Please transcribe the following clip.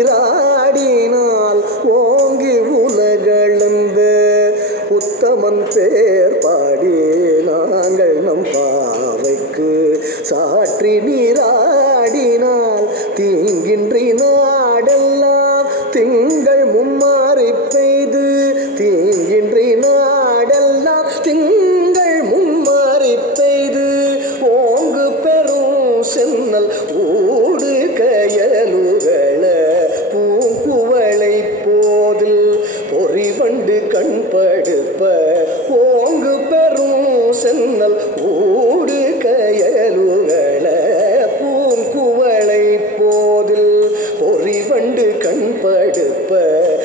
நீராடினால் ஓங்கி உலகளந்த உத்தமன் பேர் பாடி நாங்கள் நம் பாவைக்கு சாற்றி நீராடினால் தீங்கின்றி நாடெல்லாம் திங்கள் மும்மாறி பெய்து தீங்கின்றி நாடெல்லாம் திங்கள் மும்மாறி பெய்து ஓங்கு பெரும் சென்னல் ஊடு கயலுகள பூங்குவளை போதில் பொறிவண்டு கண்படுப்ப ஓங்கு பெரும் சென்னல் ஊடு கயலுகள பூங்குவளை போதில் பொறிவண்டு கண்